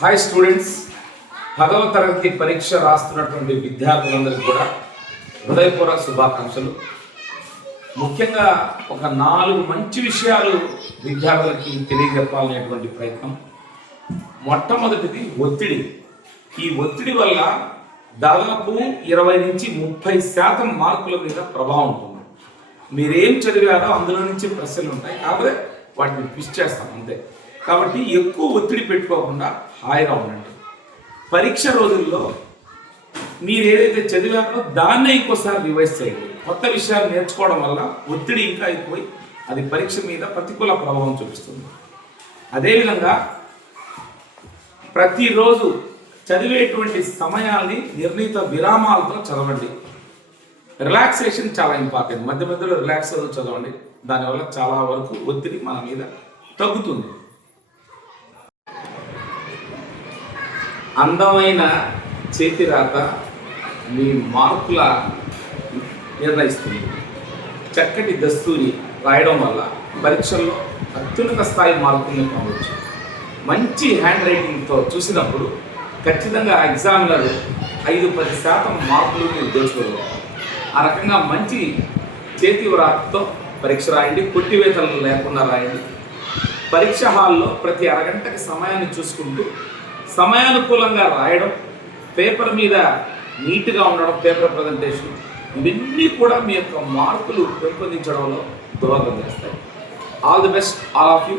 Hi students, 10వ తరగతి పరీక్ష రాస్తున్నటువంటి విద్యార్థులందరికీ కూడా హృదయపూర్వక శుభాకాంక్షలు. ముఖ్యంగా ఒక 4 మంచి విషయాలు విద్యార్థులకి తెలియజెప్పాలనేటువంటి ప్రయత్నం. మొట్టమొదటిది ఒత్తిడి. ఈ ఒత్తిడి వల్ల దాదాపు 20 నుంచి 30% మార్కుల మీద ప్రభావం ఉంటుంది. మీరేం చదివారో అందులో నుంచి ప్రశ్నలు ఉంటాయి, కాకపోతే వాటిని ట్విస్ట్ చేస్తాం అంతే. కాబట్టి ఎక్కువ ఒత్తిడి పెట్టుకోకుండా హాయిగా ఉండండి. పరీక్ష రోజుల్లో మీరు ఏదైతే చదివారో దాన్నే ఇంకోసారి రివైజ్ చేయండి. కొత్త విషయాలు నేర్చుకోవడం వల్ల ఒత్తిడి ఇంకా ఎక్కువై అది పరీక్ష మీద ప్రతికూల ప్రభావం చూపిస్తుంది. అదేవిధంగా ప్రతిరోజు చదివేటువంటి సమయాన్ని నిర్ణీత విరామాలతో చదవండి. రిలాక్సేషన్ చాలా ఇంపార్టెంట్. మధ్య మధ్యలో రిలాక్స్ అవుతూ చదవండి. దానివల్ల చాలా వరకు ఒత్తిడి మన మీద తగ్గుతుంది. అందమైన చేతి రాత మీ మార్కుల నిర్ణయిస్తుంది. చక్కటి దస్తూరి రాయడం వల్ల పరీక్షల్లో అత్యున్నత స్థాయి మార్కుల్ని పొందవచ్చు. మంచి హ్యాండ్ రైటింగ్తో చూసినప్పుడు ఖచ్చితంగా ఎగ్జామినర్ 5-10% మార్కులు మీరు దోచుకోగలరు. ఆ రకంగా మంచి చేతి వ్రాతతో పరీక్ష రాయండి. కొట్టివేతలు లేకుండా రాయండి. పరీక్ష హాల్లో ప్రతి అరగంటకి సమయాన్ని చూసుకుంటూ సమయానుకూలంగా రాయడం, పేపర్ మీద నీట్గా ఉండడం, పేపర్ ప్రజెంటేషన్, ఇవన్నీ కూడా మీ యొక్క మార్కులు పెంపొందించడంలో దోహదం చేస్తాయి. All the best all of you.